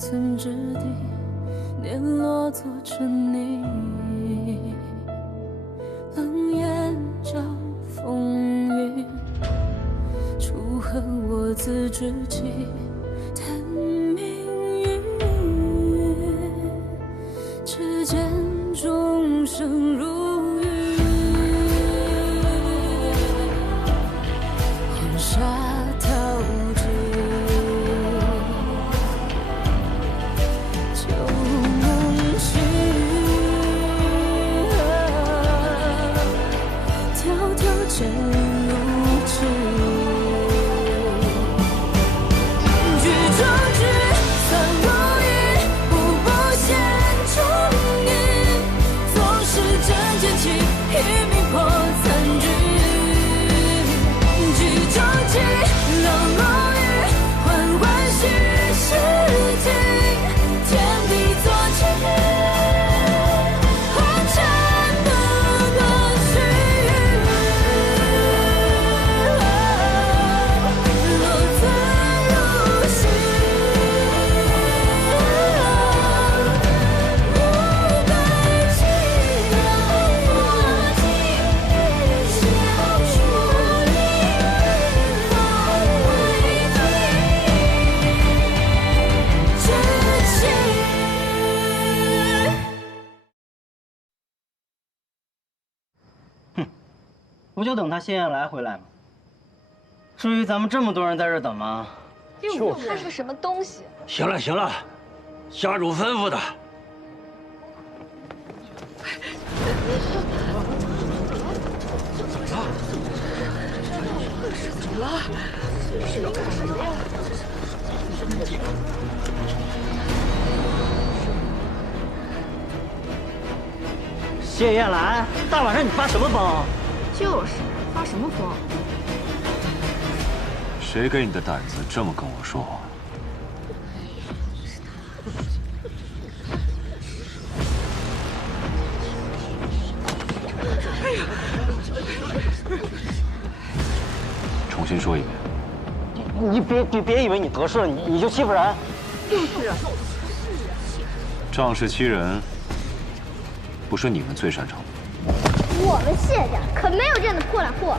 寸之地，碾落做成泥。冷眼照风雨，楚河我自知己。叹命运，只见众生如雨，黄沙淘尽。 剑如纸，举壮志，算如意，步步险中意，总是真剑气，一命破残局。举壮志，冷如雨，缓缓虚实境，天地作棋。 不就等他谢燕来回来吗？至于咱们这么多人在这等吗？就看是个什么东西。行了行了，家主吩咐的。怎么了？是要干什么呀？谢燕来，大晚上你发什么疯？ 就是发什么疯？谁给你的胆子这么跟我说话？重新说一遍。你别以为你得势了，你就欺负人。就是啊。仗势欺人，不是你们最擅长的。 我们谢家可没有这样的破烂货，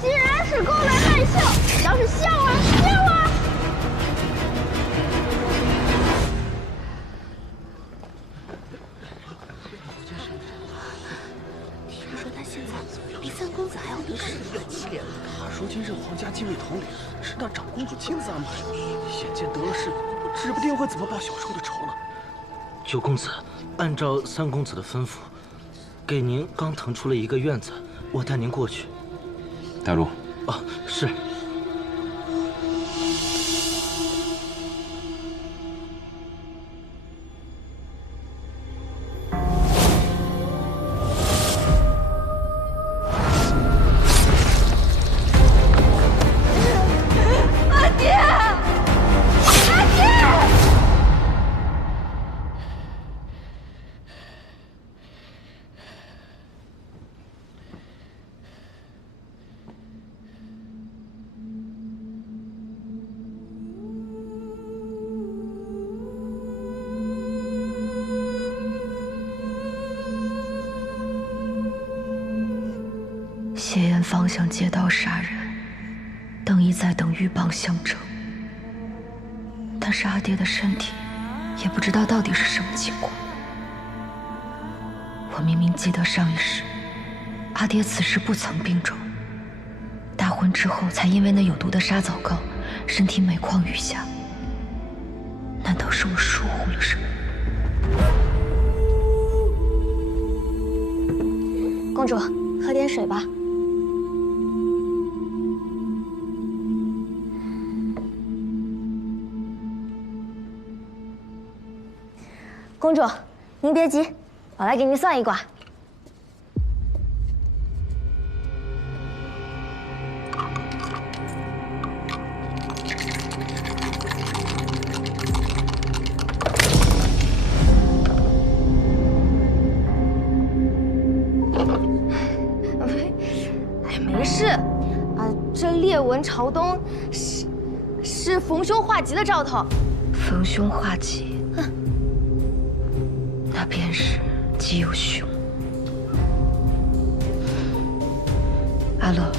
竟然是公然卖笑，要是笑啊笑啊！听说他现在比三公子还要得势。他如今任皇家禁卫统领，是那长公主亲自安排的，眼见得了势，指不定会怎么报小时候的仇呢。九公子，按照三公子的吩咐。 给您刚腾出了一个院子，我带您过去。带路。哦，是。阿爹，阿爹！ 谢燕方向借刀杀人，邓毅在等鹬蚌相争。但是阿爹的身体也不知道到底是什么情况。我明明记得上一世，阿爹此时不曾病重，大婚之后才因为那有毒的沙枣膏，身体每况愈下。难道是我疏忽了什么？公主，喝点水吧。 公主，您别急，我来给您算一卦。哎，没事，啊，这裂纹朝东是逢凶化吉的兆头。逢凶化吉。他便是极有凶。阿乐，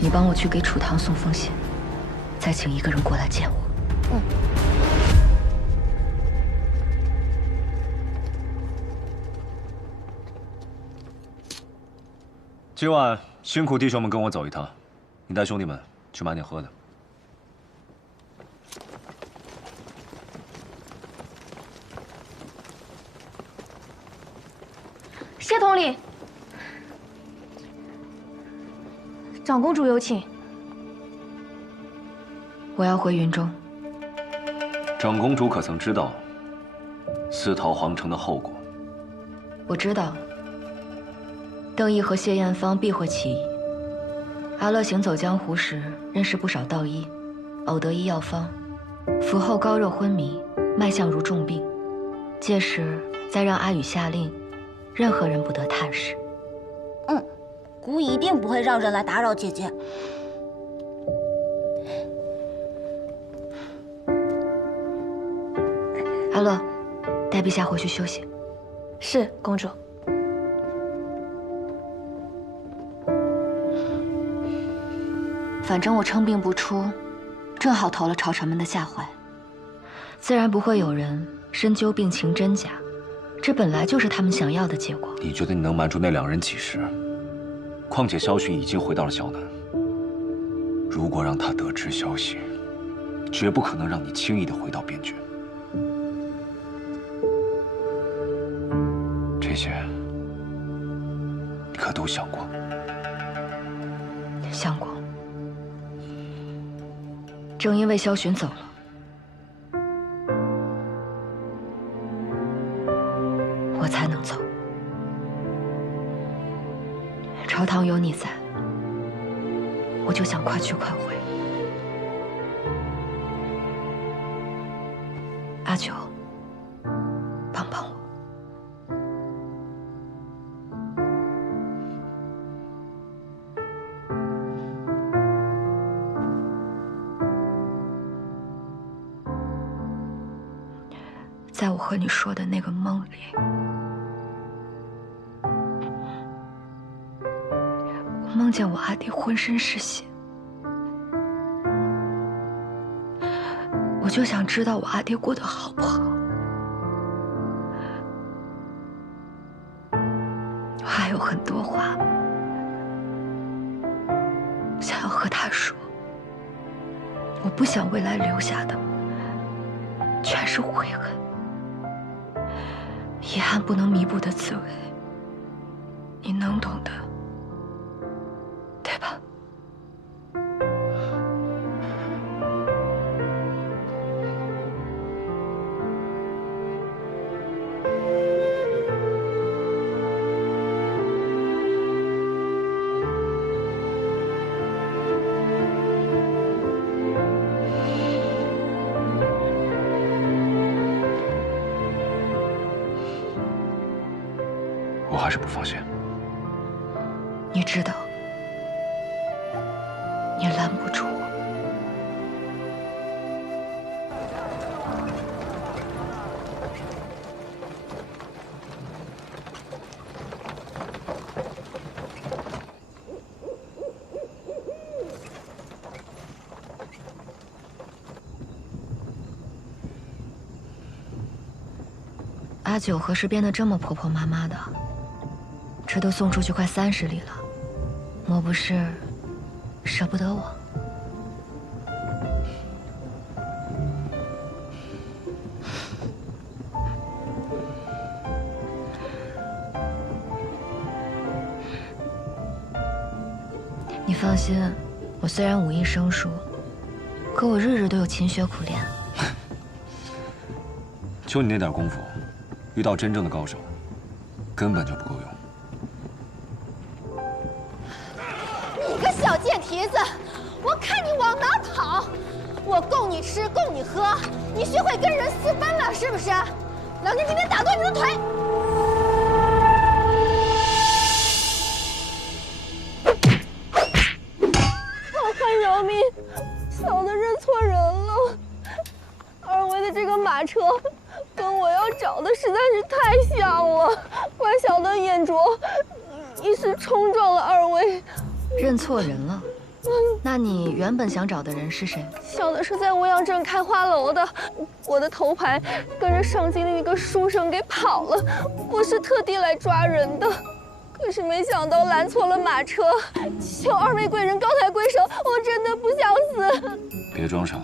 你帮我去给楚唐送封信，再请一个人过来见我。嗯。今晚辛苦弟兄们跟我走一趟，你带兄弟们去买点喝的。谢统领，长公主有请。我要回云中。长公主可曾知道私逃皇城的后果？我知道。邓毅和谢艳芳必会起疑。阿乐行走江湖时，认识不少道医，偶得医药方，服后高热昏迷，脉象如重病。届时再让阿宇下令，任何人不得探视。嗯，姑一定不会让人来打扰姐姐。阿乐，带陛下回去休息。是，公主。反正我称病不出，正好投了朝臣们的下怀，自然不会有人深究病情真假，这本来就是他们想要的结果。你觉得你能瞒住那2人几时？况且萧寻已经回到了萧南，如果让他得知消息，绝不可能让你轻易的回到边郡。这些，你可都想过？想过。正因为萧寻走了，我才能走。朝堂有你在，我就想快去快回。阿九，帮帮我。在我和你说的那个梦里，我梦见我阿爹浑身是血，我就想知道我阿爹过得好不好。我还有很多话想要和他说，我不想未来留下的全是悔恨。遗憾不能弥补的滋味，你能懂的，对吧？我还是不放心。你知道，你拦不住我。阿九何时变得这么婆婆妈妈的？这都送出去快30里了，莫不是舍不得我？你放心，我虽然武艺生疏，可我日日都有勤学苦练。就你那点功夫，遇到真正的高手，根本就不够用。你个小贱蹄子，我看你往哪跑！我供你吃，供你喝，你学会跟人私奔了是不是？老娘今天打断你的腿！老汉饶命，小的认错人了。二位的这个马车，跟我要找的实在是太想了，怪小的眼拙，一时冲撞了二位。认错人了？那你原本想找的人是谁？小的是在欧阳镇开花楼的，我的头牌跟着上京的一个书生给跑了，我是特地来抓人的。 可是没想到拦错了马车，求二位贵人高抬贵手，我真的不想死。别装傻，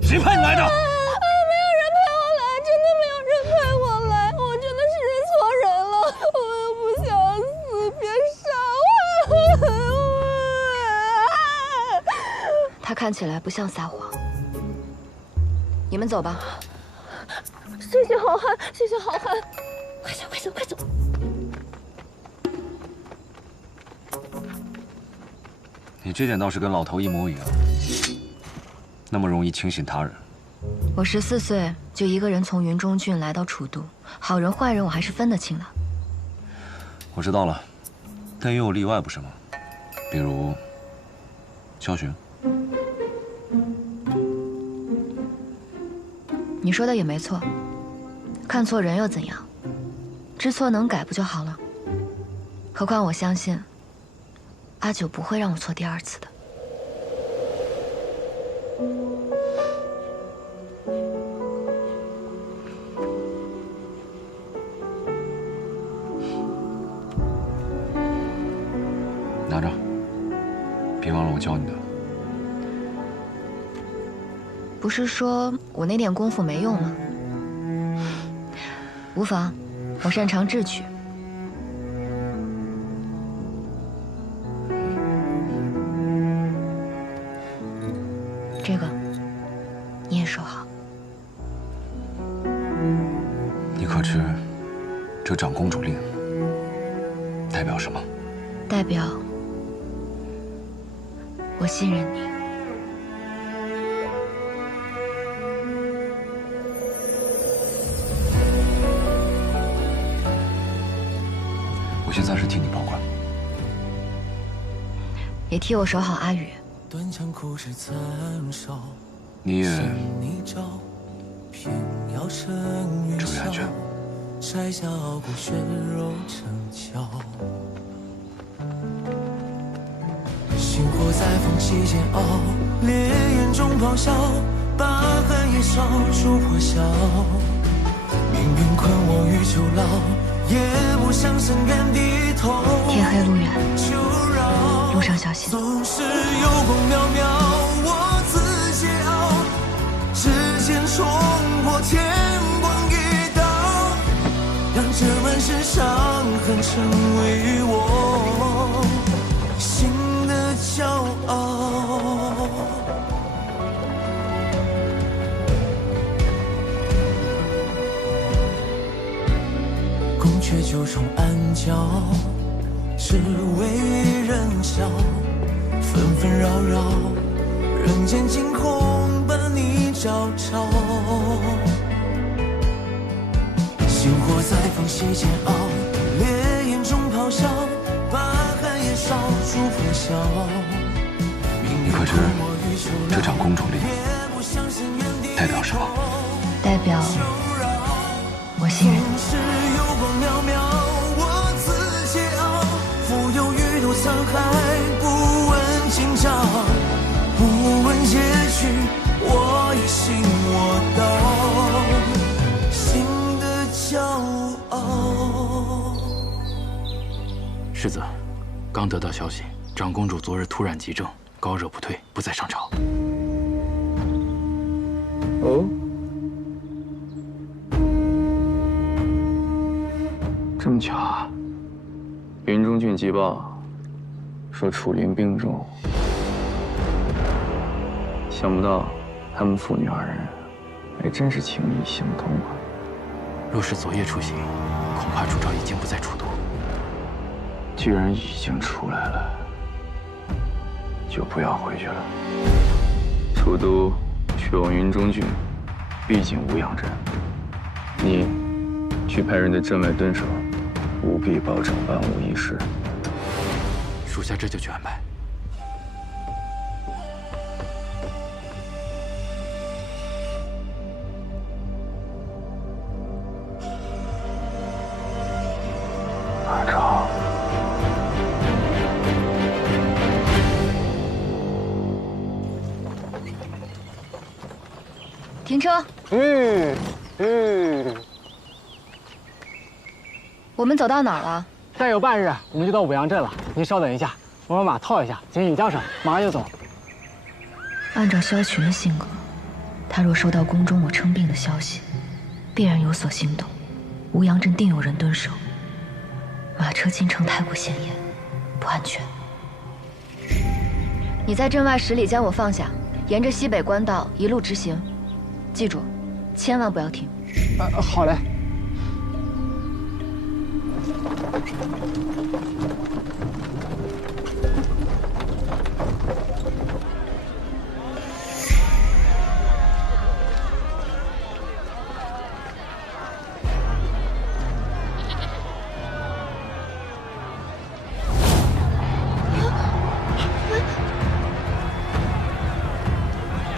谁派你来的？没有人派我来，真的没有人派我来，我真的是认错人了，我又不想死，别杀我！他看起来不像撒谎。你们走吧。谢谢好汉，谢谢好汉，快走，快走，快走！ 你这点倒是跟老头一模一样，那么容易轻信他人。我14岁就一个人从云中郡来到楚都，好人坏人我还是分得清的。我知道了，但也有例外，不是吗？比如萧寻。你说的也没错，看错人又怎样？知错能改不就好了？何况我相信。 阿九不会让我错第2次的。拿着，别忘了我教你的。不是说我那点功夫没用吗？无妨，我擅长智取。 这个你也收好。你可知这长公主令代表什么？代表我信任你。我先暂时替你保管，也替我守好阿宇。 你也注意安全。星火在缝隙间熬，烈焰中咆哮，把寒夜烧出破晓。命运困我于囚牢，也不想深愿低头。天黑路远，路上小心。总是有光渺渺，我自桀骜，指尖冲破天光一道，让这满身伤痕成为我心的骄傲。宫阙九重暗角，只为人笑，纷纷扰扰，人间惊鸿把你照照。星火在缝隙间熬，烈焰中咆哮，把寒夜烧出破晓。你可知这场公主令代表什么？代表我信任你。是有光渺渺，我自桀骜，浮游于途沧海，不问今朝，不问结局，我也信我到心的骄傲。世子，刚得到消息，长公主昨日突然急症，高热不退，不再上朝。哦。 这么巧啊！云中郡急报说楚灵病重，想不到他们父女二人还真是情意相通啊！若是昨夜出行，恐怕楚昭已经不在楚都。既然已经出来了，就不要回去了。楚都去往云中郡，毕竟无恙镇，你去派人对镇外蹲守。 务必保证万无一失。属下这就去安排。马超。停车。我们走到哪儿了？再有半日，我们就到五阳镇了。您稍等一下，我把马套一下，紧紧缰绳，马上就走。按照萧群的性格，他若收到宫中我称病的消息，必然有所行动。吴阳镇定有人蹲守，马车进城太过显眼，不安全。你在镇外10里将我放下，沿着西北官道一路直行，记住，千万不要停。好嘞。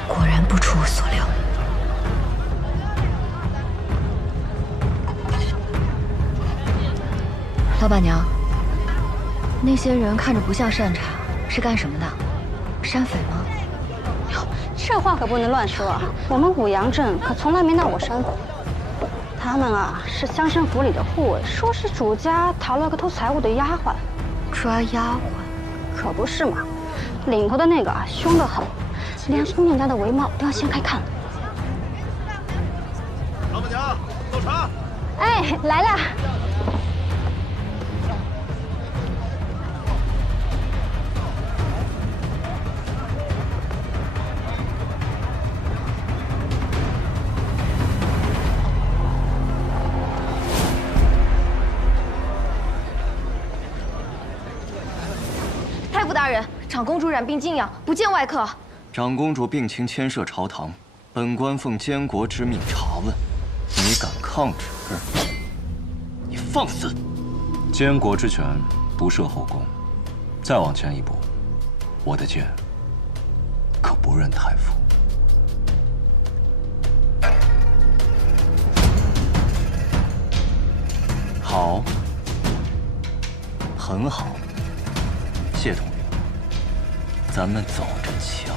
果然不出我所料。老板娘，那些人看着不像善茬，是干什么的？山匪吗？哟，这话可不能乱说啊！我们五阳镇可从来没闹过山匪。他们啊是乡绅府里的护卫，说是主家逃了个偷财物的丫鬟。抓丫鬟？可不是嘛！领头的那个啊凶得很，连姑娘家的帷帽都要掀开看。老板娘，倒茶。哎，来了。太傅大人，长公主染病静养，不见外客。长公主病情牵涉朝堂，本官奉监国之命查问，你敢抗旨，你放肆！监国之权不涉后宫，再往前一步，我的剑可不认太傅。好，很好。谢统领，咱们走着瞧。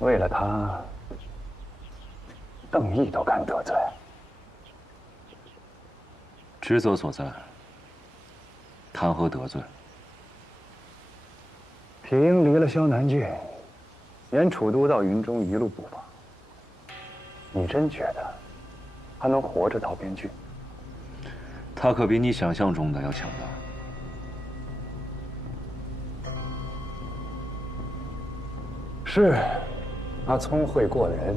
为了他，邓毅都敢得罪。职责所在，谈何得罪？铁鹰离了萧南郡，沿楚都到云中一路布防。你真觉得他能活着到边郡？他可比你想象中的要强大。是，那聪慧过人，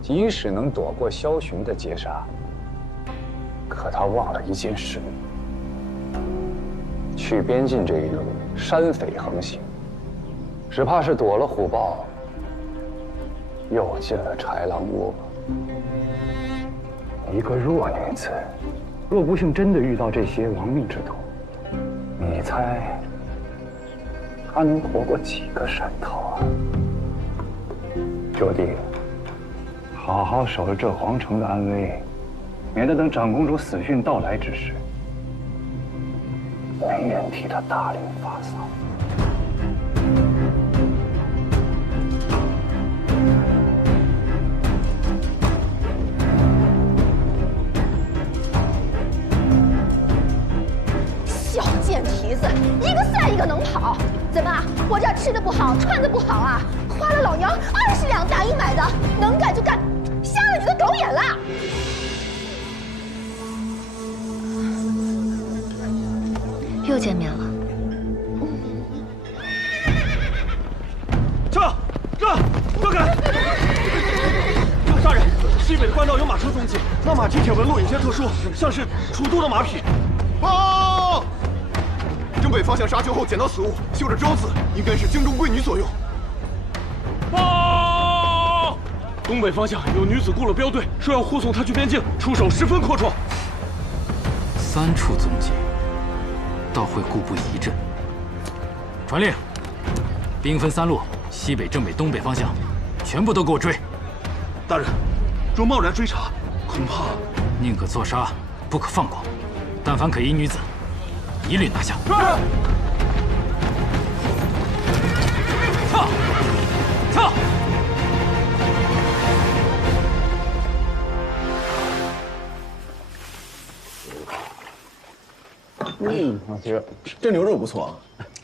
即使能躲过萧雄的劫杀。可他忘了一件事：去边境这一路，山匪横行，只怕是躲了虎豹，又进了豺狼窝。一个弱女子，若不幸真的遇到这些亡命之徒，你猜她能活过几个山头啊？九弟，好好守着这皇城的安危。免得等长公主死讯到来之时，没人替她大领发丧。小贱蹄子，一个赛一个能跑。怎么，我这吃的不好，穿的不好啊？花了老娘20两大银买的，能干就干，瞎了你的狗眼了！又见面了。让开！大人，西北的官道有马车踪迹，那马蹄铁纹路有些特殊，像是楚都的马匹。报！征北方向杀囚后捡到此物，绣着“昭”字，应该是京中贵女所用。报！东北方向有女子雇了镖队，说要护送她去边境，出手十分阔绰。3处踪迹，倒会故布疑阵。传令，兵分3路，西北、正北、东北方向，全部都给我追！大人，若贸然追查，恐怕宁可错杀，不可放过。但凡可疑女子，一律拿下。跳！跳！老徐，这牛肉不错。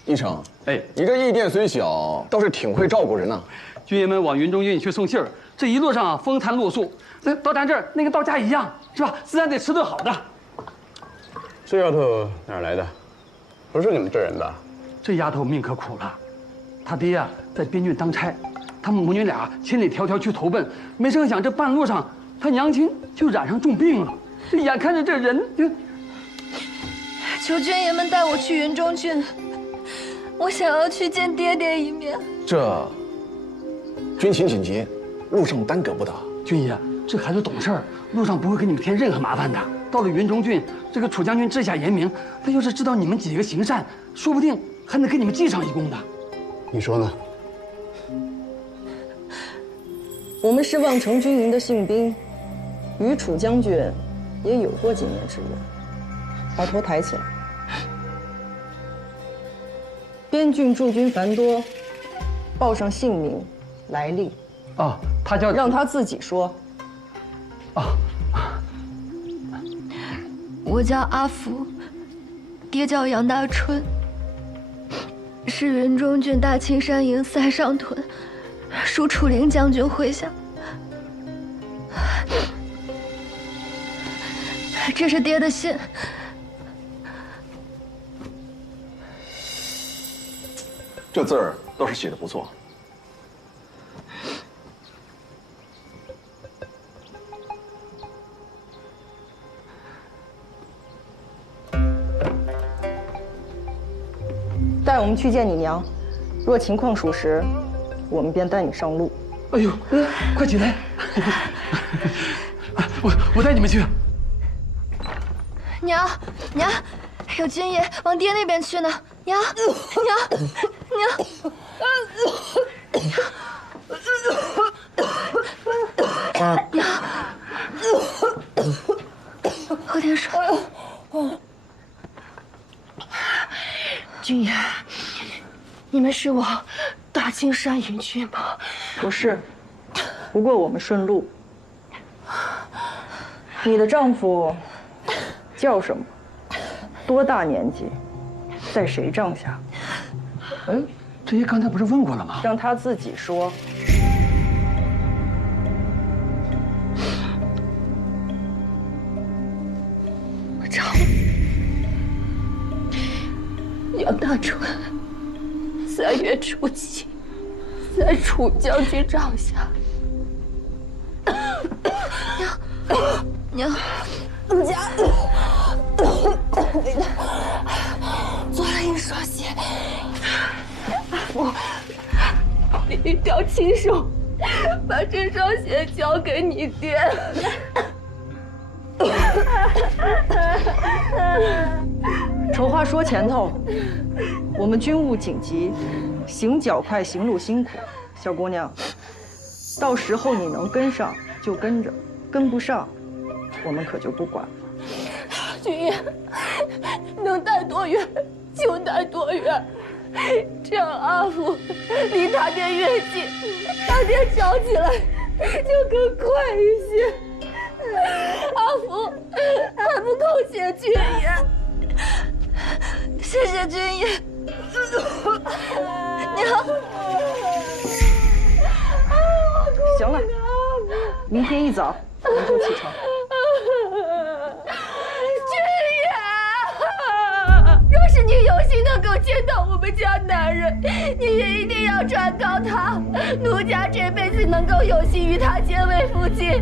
一成，哎，你这驿店虽小，倒是挺会照顾人呐。军爷们往云中郡去送信儿，这一路上风餐露宿，那到咱这儿那跟到家一样，是吧？自然得吃顿好的。这丫头哪儿来的？不是你们这人的。这丫头命可苦了，她爹呀在边郡当差，他们母女俩千里迢迢去投奔，没成想这半路上她娘亲就染上重病了，这眼看着这人就……求军爷们带我去云中郡，我想要去见爹爹一面。这军情紧急，路上耽搁不得。军爷，这孩子懂事儿，路上不会给你们添任何麻烦的。到了云中郡，这个楚将军治下严明，他要是知道你们几个行善，说不定还能给你们记上一功的。你说呢？我们是望城军营的信兵，与楚将军也有过几面之缘。把头抬起来。边郡驻军繁多，报上姓名、来历。哦，他叫……让他自己说。哦，我叫阿福，爹叫杨大春，是云中郡大青山营塞上屯，属楚灵将军麾下。这是爹的信。这字儿倒是写的不错。带我们去见你娘，若情况属实，我们便带你上路。哎呦，快起来！我带你们去。娘，有军爷往爹那边去呢。娘，喝点水。军爷，你们是往大青山营去吗？不是，不过我们顺路。你的丈夫叫什么？多大年纪？在谁帐下？哎，这爷刚才不是问过了吗？让他自己说。我丈夫杨大春，3月初7，在楚将军帐下。娘，我家做了一双鞋，你一定要亲手把这双鞋交给你爹。丑话说前头，我们军务紧急，行脚快，行路辛苦。小姑娘，到时候你能跟上就跟着，跟不上，我们可就不管了。军爷，能带多远就带多远，这样阿福离他爹越近，他爹找起来就更快一些。阿福还不够谢军爷，谢谢军爷。娘，行了，明天一早我们就启程。军爷，若是你有幸能够见到我们家男人，你也一定要转告他，奴家这辈子能够有幸与他结为夫妻，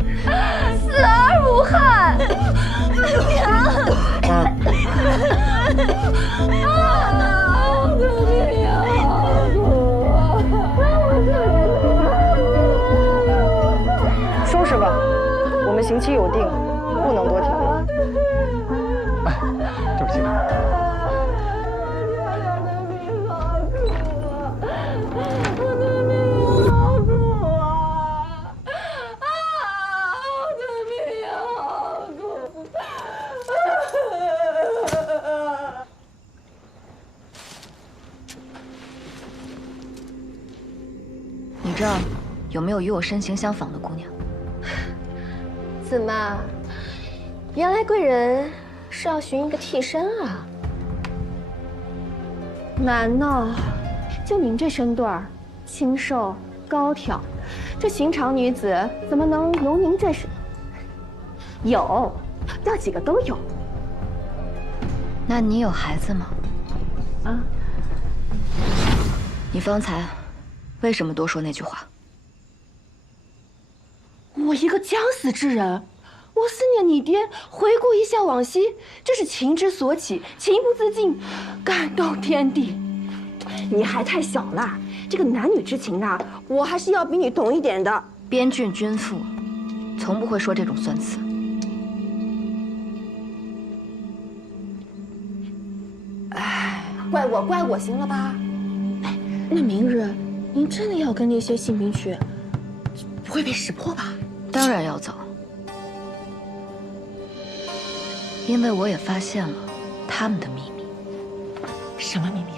死而无憾。拾吧，我们刑期有定，不能多停留。哎，这边请。你这儿有没有与我身形相仿的姑娘？怎么，原来贵人是要寻一个替身啊？难呐，就您这身段儿，清瘦高挑，这寻常女子怎么能有您这身？有，要几个都有。那你有孩子吗？啊？你方才为什么多说那句话？我一个将死之人，我思念你爹，回顾一下往昔，这是情之所起，情不自禁，感动天地。你还太小了，这个男女之情啊，我还是要比你懂一点的。边郡君妇，从不会说这种酸词。哎，怪我行了吧？哎，那明日您真的要跟那些信兵去，不会被识破吧？当然要走，因为我也发现了他们的秘密。什么秘密啊？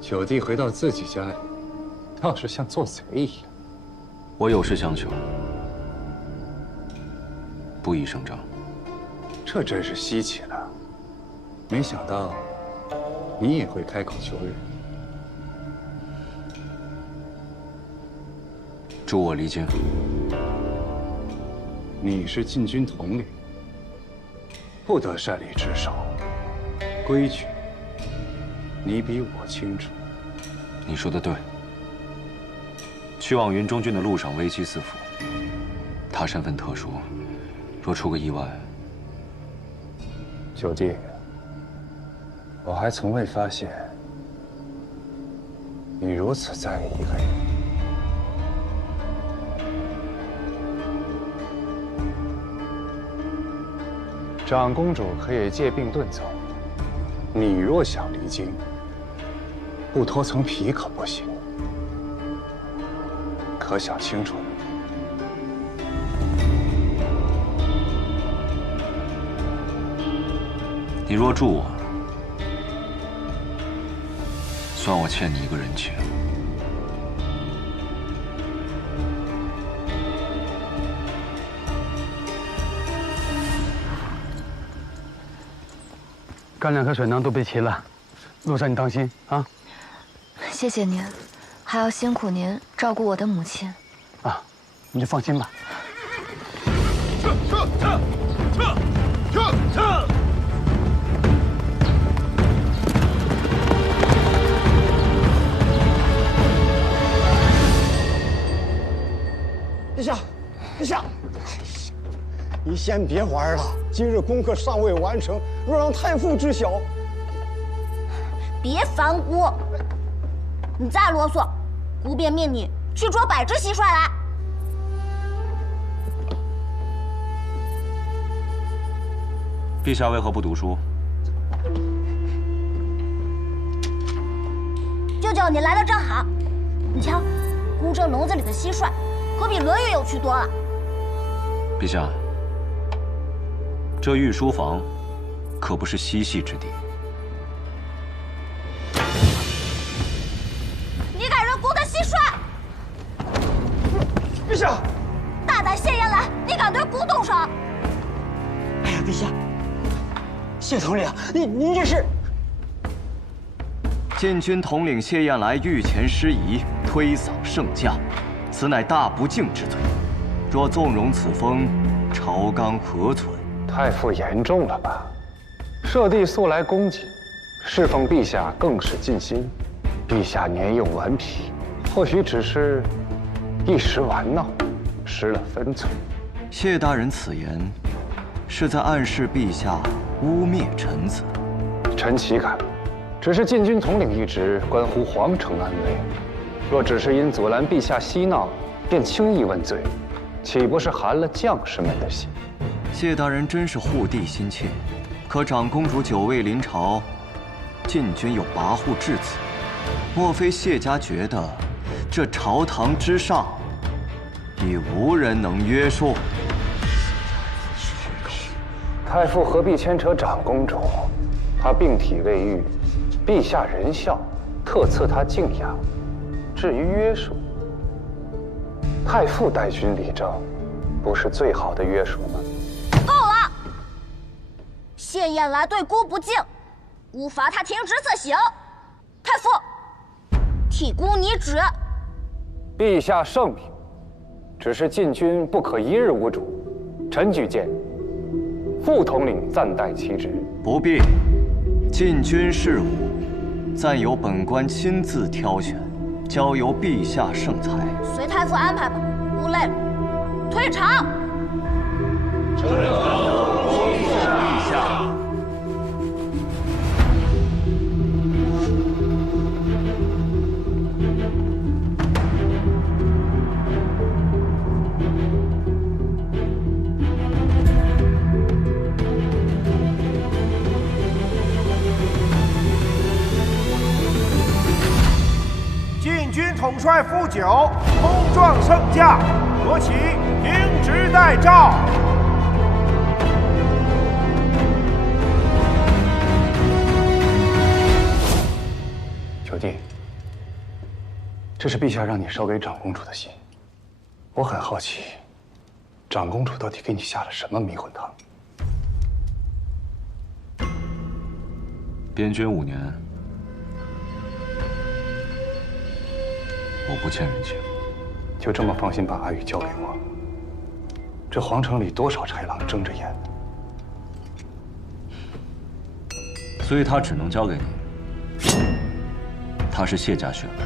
九弟回到自己家里，倒是像做贼一样。我有事相求，不宜声张。这真是稀奇了，没想到你也会开口求人。助我离京。你是禁军统领，不得擅离职守，规矩你比我清楚。你说的对。去往云中郡的路上危机四伏，他身份特殊，若出个意外，九弟，我还从未发现你如此在意一个人。长公主可以借病遁走，你若想离京，不脱层皮可不行。可想清楚了。你若助我，算我欠你一个人情。干粮和水囊都备齐了，路上你当心啊！谢谢您，还要辛苦您照顾我的母亲。啊，你就放心吧。撤！殿下，殿下，你先别玩了，今日功课尚未完成，若让太傅知晓，别烦姑，你再啰嗦，姑便命你去捉百只蟋蟀来。陛下为何不读书？舅舅，你来的正好。你瞧，姑这笼子里的蟋蟀，可比《论语》有趣多了。陛下，这御书房可不是嬉戏之地。你敢扔姑的蟋蟀？陛下！大胆谢延来，你敢对姑动手？哎呀，陛下！谢统领，您这是？禁军统领谢燕来御前失仪，推搡圣驾，此乃大不敬之罪。若纵容此风，朝纲何存？太傅严重了吧？舍弟素来恭谨，侍奉陛下更是尽心。陛下年幼顽皮，或许只是一时玩闹，失了分寸。谢大人此言，是在暗示陛下污蔑臣子。臣岂敢？只是禁军统领一职，关乎皇城安危。若只是因阻拦陛下嬉闹，便轻易问罪，岂不是寒了将士们的心？谢大人真是护帝心切，可长公主久未临朝，禁军又跋扈至此，莫非谢家觉得这朝堂之上已无人能约束？太傅何必牵扯长公主？她病体未愈，陛下仁孝，特赐她静养。至于约束，太傅带军理政，不是最好的约束吗？够了！谢燕来对姑不敬，姑罚他停职自省。太傅，替姑拟旨。陛下圣明，只是禁军不可一日无主。臣举荐副统领暂代其职。不必，禁军事务暂由本官亲自挑选，交由陛下圣裁。随太傅安排吧，姑累了，退场。臣恭迎陛下。禁军统帅傅九冲撞圣驾，国旗停职待诏。九弟，这是陛下让你捎给长公主的信。我很好奇，长公主到底给你下了什么迷魂汤？边军5年，我不欠人情。就这么放心把阿玉交给我？这皇城里多少豺狼睁着眼呢？所以他只能交给你。他是谢家血脉，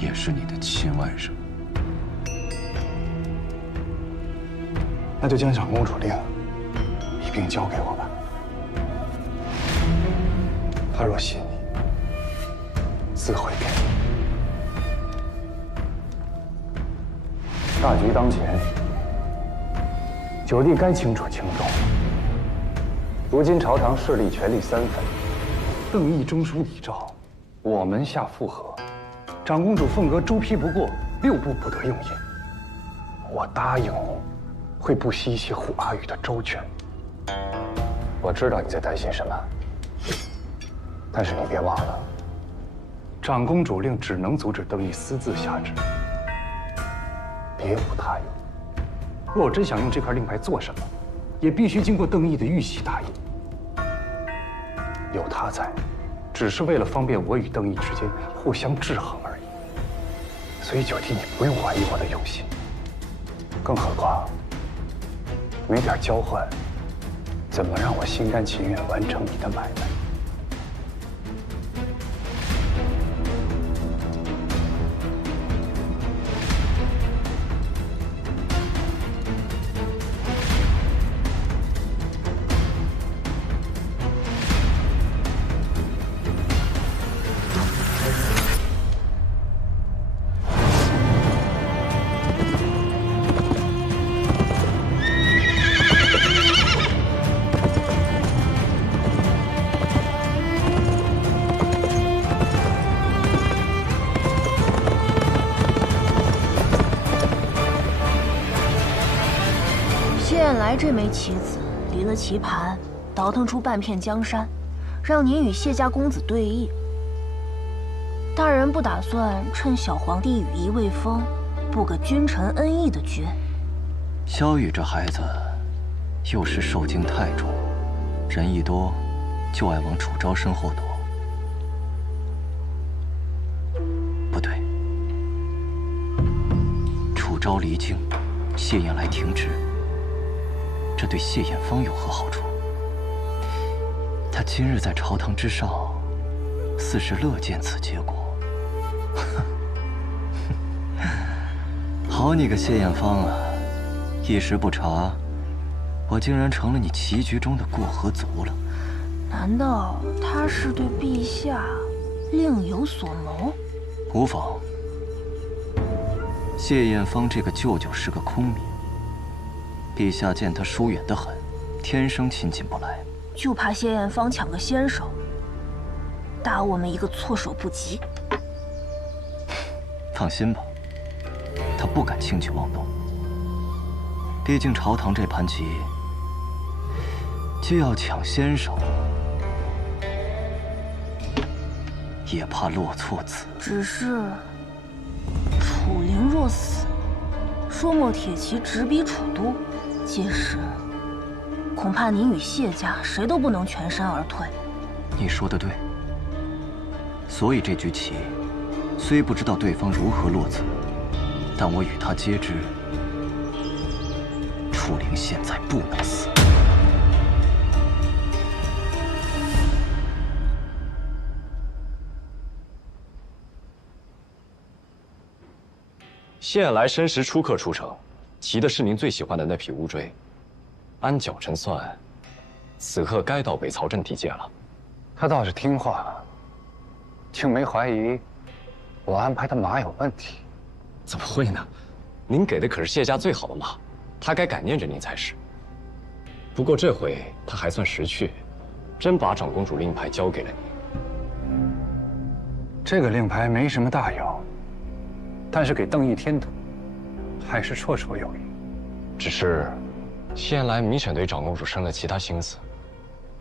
也是你的亲外甥。那就将长公主令一并交给我吧。他若信你，自会给你。大局当前，九弟该清楚轻重。如今朝堂势力权力三分，邓毅中书李昭，我门下附和，长公主凤阁朱批不过，6部不得用印。我答应你，会不惜一切护阿玉的周全。我知道你在担心什么，但是你别忘了，长公主令只能阻止邓毅私自下旨，别无他用。若我真想用这块令牌做什么，也必须经过邓毅的玉玺答应。有他在，只是为了方便我与邓毅之间互相制衡而已。所以九弟，你不用怀疑我的用心。更何况，没点交换，怎么让我心甘情愿完成你的买卖？这枚棋子离了棋盘，倒腾出半片江山，让您与谢家公子对弈。大人不打算趁小皇帝羽翼未丰，布个君臣恩义的局？萧雨这孩子，幼时受惊太重，人一多，就爱往楚昭身后躲。不对，楚昭离京，谢燕来停职。这对谢艳芳有何好处？他今日在朝堂之上，似是乐见此结果。好你个谢艳芳啊！一时不察，我竟然成了你棋局中的过河卒了。难道他是对陛下另有所谋？无妨。谢艳芳这个舅舅是个空名，陛下见他疏远得很，天生亲近不来。就怕谢艳芳抢个先手，打我们一个措手不及。放心吧，他不敢轻举妄动。毕竟朝堂这盘棋，既要抢先手，也怕落错子。只是楚灵若死，说墨铁骑直逼楚都，届时恐怕您与谢家谁都不能全身而退。你说的对，所以这局棋虽不知道对方如何落子，但我与他皆知，楚灵现在不能死。谢来申时出客出城，骑的是您最喜欢的那匹乌骓。按脚程算，此刻该到北曹镇提戒了。他倒是听话，竟没怀疑我安排的马有问题。怎么会呢？您给的可是谢家最好的马，他该感念着您才是。不过这回他还算识趣，真把长公主令牌交给了你。这个令牌没什么大用，但是给邓毅添堵，还是绰绰有余。只是谢来明显对长公主生了其他心思，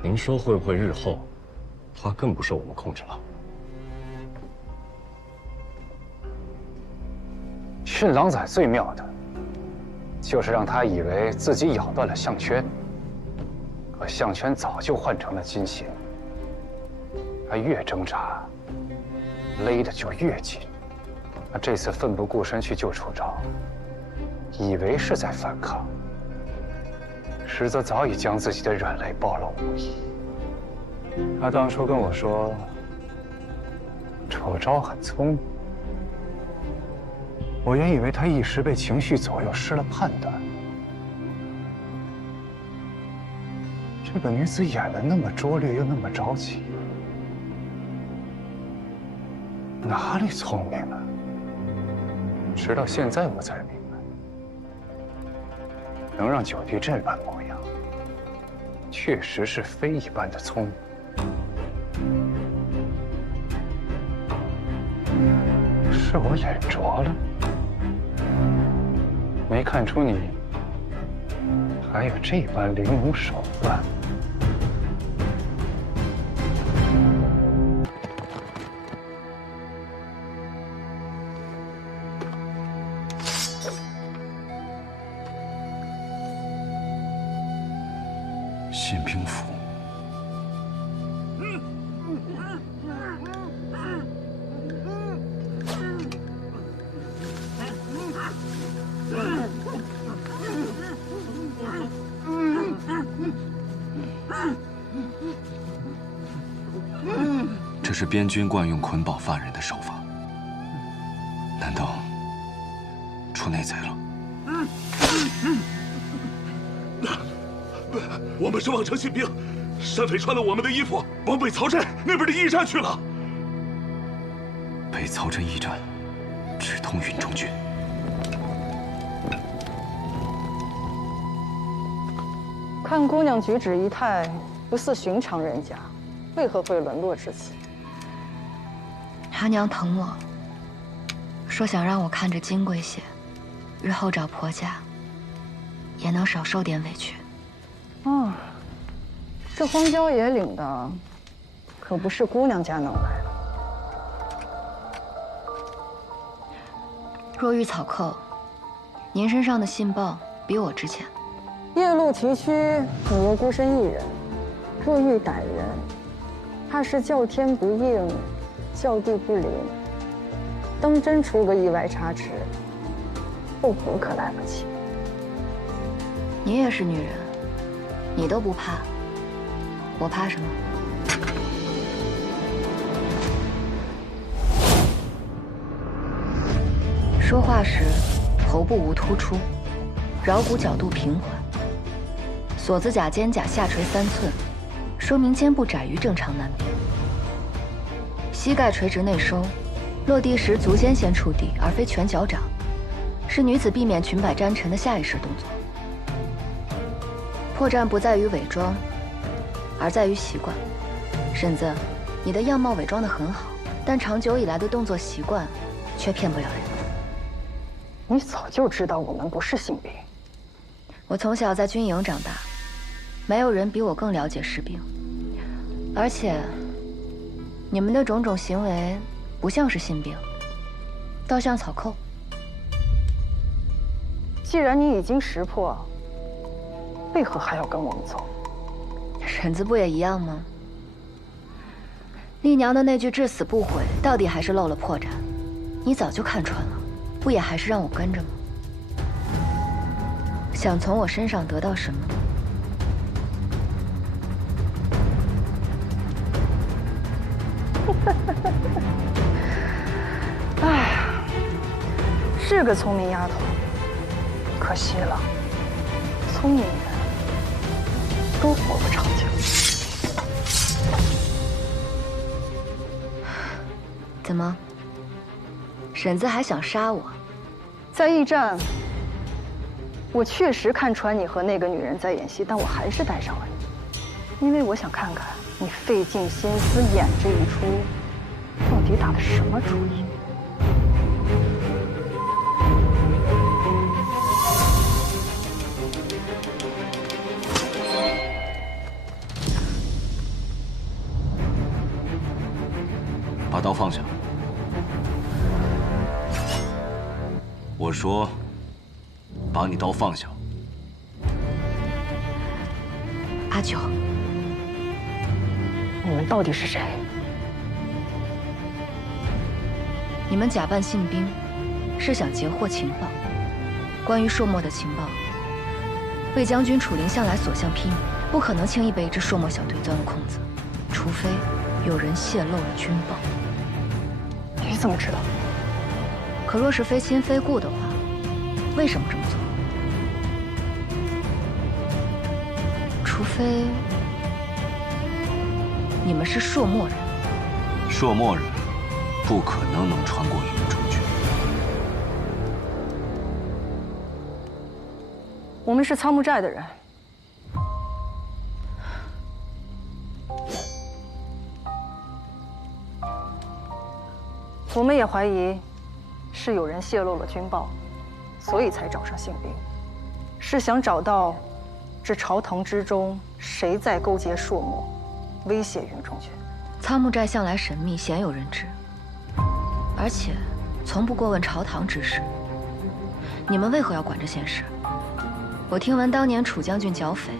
您说会不会日后她更不受我们控制了？驯狼崽最妙的，就是让他以为自己咬断了项圈，可项圈早就换成了金线。他越挣扎，勒得就越紧。他这次奋不顾身去救楚昭，以为是在反抗，实则早已将自己的软肋暴露无遗。他当初跟我说，楚昭很聪明，我原以为他一时被情绪左右，失了判断。这个女子演得那么拙劣，又那么着急，哪里聪明啊？直到现在我才明白，能让九弟这般模样，确实是非一般的聪明。是我眼拙了，没看出你还有这般玲珑手段。宪兵府。这是边军惯用捆绑犯人的手法，难道出内贼了？我们是望城信兵，山匪穿了我们的衣服，往北曹镇那边的驿站去了。北曹镇驿站直通云中郡。看姑娘举止仪态，不似寻常人家，为何会沦落至此？他娘疼我，说想让我看着金贵些，日后找婆家也能少受点委屈。啊，这荒郊野岭的，可不是姑娘家能来的。若遇草寇，您身上的信报比我值钱。夜路崎岖，你又孤身一人，若遇歹人，怕是叫天不应，叫地不灵，当真出个意外差池，后悔可来不及。你也是女人，你都不怕，我怕什么？说话时头部无突出，桡骨角度平缓，锁子甲肩胛下垂3寸，说明肩部窄于正常男比。膝盖垂直内收，落地时足尖先触地，而非全脚掌，是女子避免裙摆沾尘的下意识动作。破绽不在于伪装，而在于习惯。婶子，你的样貌伪装得很好，但长久以来的动作习惯却骗不了人。你早就知道我们不是性兵。我从小在军营长大，没有人比我更了解士兵。而且，你们的种种行为不像是性兵，倒像草寇。既然你已经识破，为何还要跟我们走？婶子不也一样吗？丽娘的那句至死不悔，到底还是露了破绽。你早就看穿了，不也还是让我跟着吗？想从我身上得到什么？哎呀，是个聪明丫头，可惜了，聪明人都活不长久。怎么，婶子还想杀我？在驿站，我确实看穿你和那个女人在演戏，但我还是带上了你，因为我想看看你费尽心思演这一出，到底打的什么主意。把刀放下。我说，把你刀放下。阿九，你们到底是谁？你们假扮信兵，是想截获情报。关于朔漠的情报，魏将军楚灵向来所向披靡，不可能轻易被一支朔漠小队钻了空子，除非有人泄露了军报。你怎么知道？可若是非亲非故的话，为什么这么做？除非你们是朔漠人。朔漠人不可能穿过云中军。我们是苍木寨的人。我们也怀疑是有人泄露了军报，所以才找上信兵，是想找到这朝堂之中谁在勾结朔漠，威胁云中军。苍木寨向来神秘，鲜有人知，而且从不过问朝堂之事。你们为何要管这件事？我听闻当年楚将军剿匪，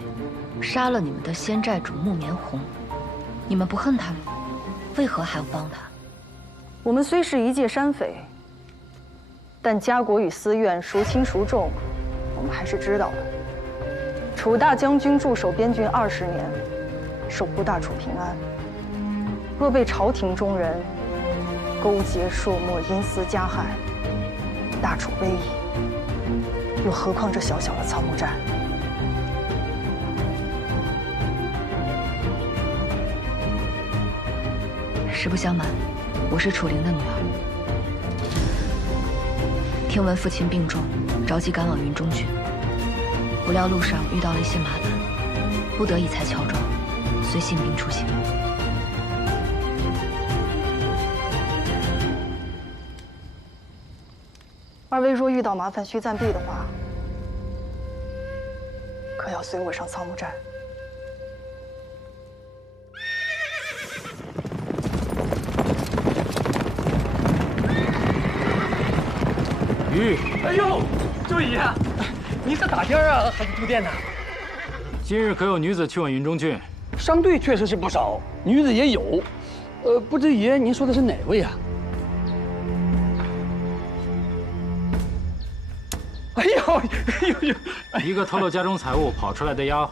杀了你们的先寨主木棉红，你们不恨他吗？为何还要帮他？我们虽是一介山匪，但家国与私怨孰轻孰重，我们还是知道的。楚大将军驻守边郡20年，守护大楚平安。若被朝廷中人勾结朔漠，因私加害，大楚危矣。又何况这小小的苍木寨？实不相瞒，我是楚灵的女儿。听闻父亲病重，着急赶往云中郡，不料路上遇到了一些麻烦，不得已才乔装，随信兵出行。二位若遇到麻烦需暂避的话，可要随我上苍木寨。鱼，哎呦，周姨，你是打天啊，还是住店呢？今日可有女子去往云中郡？商队确实是不少，女子也有。不知爷您说的是哪位啊？哎呦，一个偷了家中财物跑出来的丫鬟，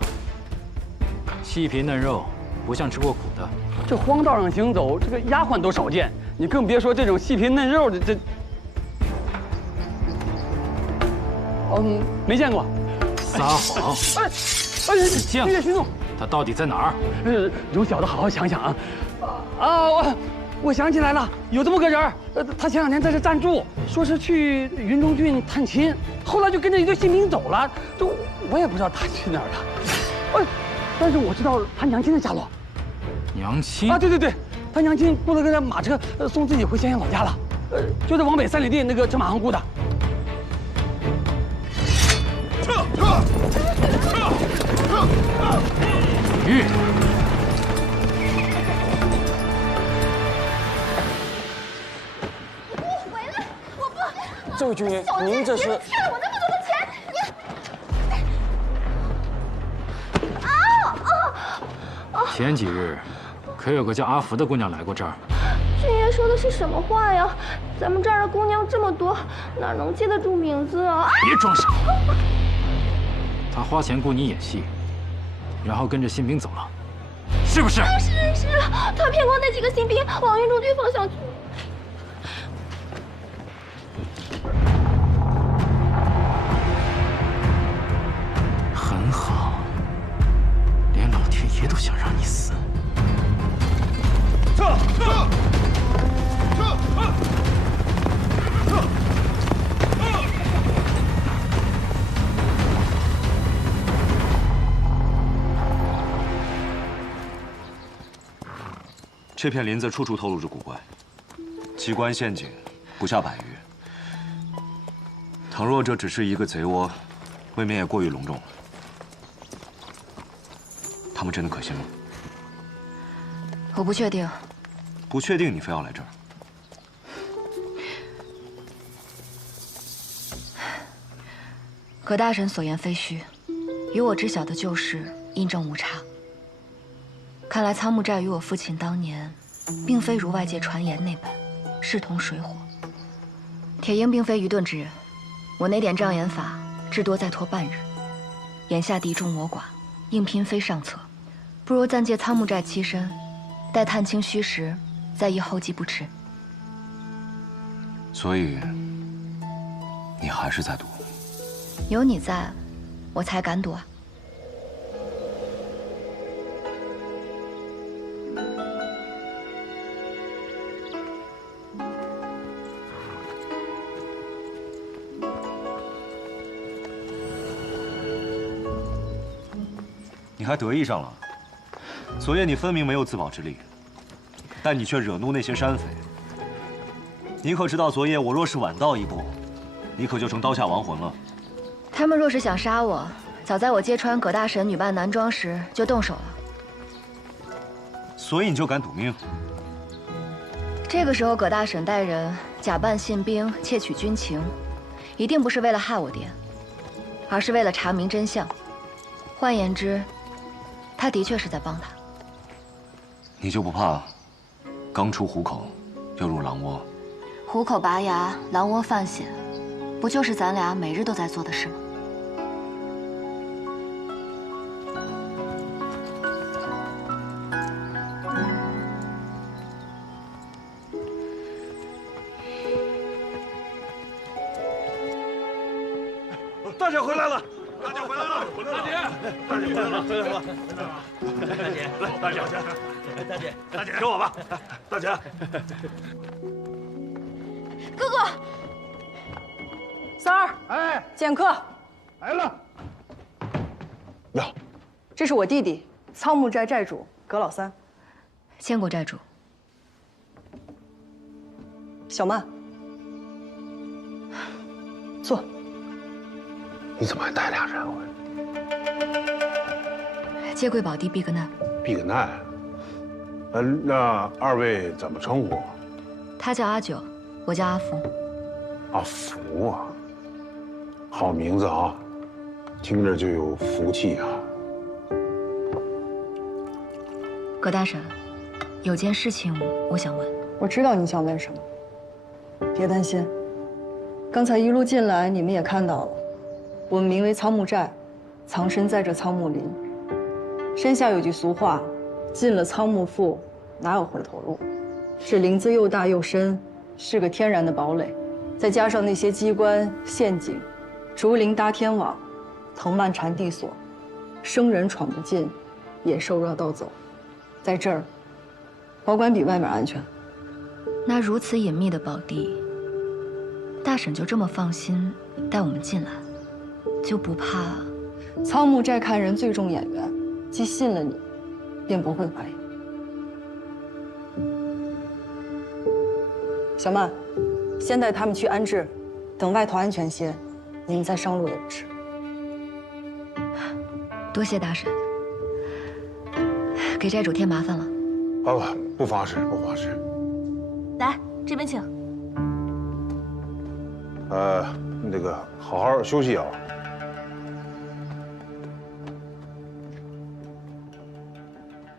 细皮嫩肉，不像吃过苦的。这荒道上行走，这个丫鬟都少见，你更别说这种细皮嫩肉的这。没见过。撒谎！见过。徐总，他到底在哪儿？容小的好好想想啊！我想起来了，有这么个人他前2天在这暂住，说是去云中郡探亲，后来就跟着一队新兵走了。我也不知道他去哪儿了。但是我知道他娘亲的下落。娘亲啊，对，他娘亲雇了个马车送自己回咸阳老家了，就是往北3里地那个车马行雇的。撤！这位军爷，您这是？骗了我那么多的钱，你！前几日，可有个叫阿福的姑娘来过这儿？军爷说的是什么话呀？咱们这儿的姑娘这么多，哪能记得住名字啊？别装傻！他花钱雇你演戏，然后跟着新兵走了，是不是？是，他骗光那几个新兵往云中郡方向去。很好，连老天爷都想让你死。撤！这片林子处处透露着古怪，机关陷阱不下100余。倘若这只是一个贼窝，未免也过于隆重了。他们真的可信吗？我不确定。不确定，你非要来这儿？葛大神所言非虚，与我知晓的旧事印证无差。看来仓木寨与我父亲当年，并非如外界传言那般势同水火。铁鹰并非愚钝之人，我那点障眼法，至多再拖半日。眼下敌众我寡，硬拼非上策，不如暂借仓木寨栖身，待探清虚实，再议后继不迟。所以，你还是在赌？有你在，我才敢赌啊！你还得意上了？昨夜你分明没有自保之力，但你却惹怒那些山匪。你可知道，昨夜我若是晚到一步，你可就成刀下亡魂了。他们若是想杀我，早在我揭穿葛大神女扮男装时就动手了。所以你就敢赌命？这个时候，葛大婶带人假扮信兵窃取军情，一定不是为了害我爹，而是为了查明真相。换言之，他的确是在帮他。你就不怕刚出虎口，又入狼窝？虎口拔牙，狼窝犯险，不就是咱俩每日都在做的事吗？大姐回来了！大姐回来了！大姐，大姐回来了！回来了！大姐，来，大姐，大姐，大姐，给我吧，大姐。哥哥，三儿，哎，见客来了。哟，这是我弟弟，仓木寨寨主葛老三。见过寨主。小曼，坐。你怎么还带俩人回来？接贵宝弟毕格难。毕格难。那二位怎么称呼？他叫阿九，我叫阿福。阿福啊，好名字啊，听着就有福气啊。葛大婶，有件事情我想问。我知道你想问什么，别担心。刚才一路进来，你们也看到了。我们名为仓木寨，藏身在这仓木林。山下有句俗话，进了仓木腹，哪有回头路？这林子又大又深，是个天然的堡垒，再加上那些机关陷阱，竹林搭天网，藤蔓缠地锁，生人闯不进，野兽绕道走。在这儿，保管比外面安全。那如此隐秘的宝地，大婶就这么放心带我们进来，就不怕？仓木寨看人最重眼缘，既信了你，便不会怀疑。小曼，先带他们去安置，等外头安全些，你们再上路也不迟。多谢大婶，给寨主添麻烦了。不妨事，不妨事。来，这边请。那个好好休息啊。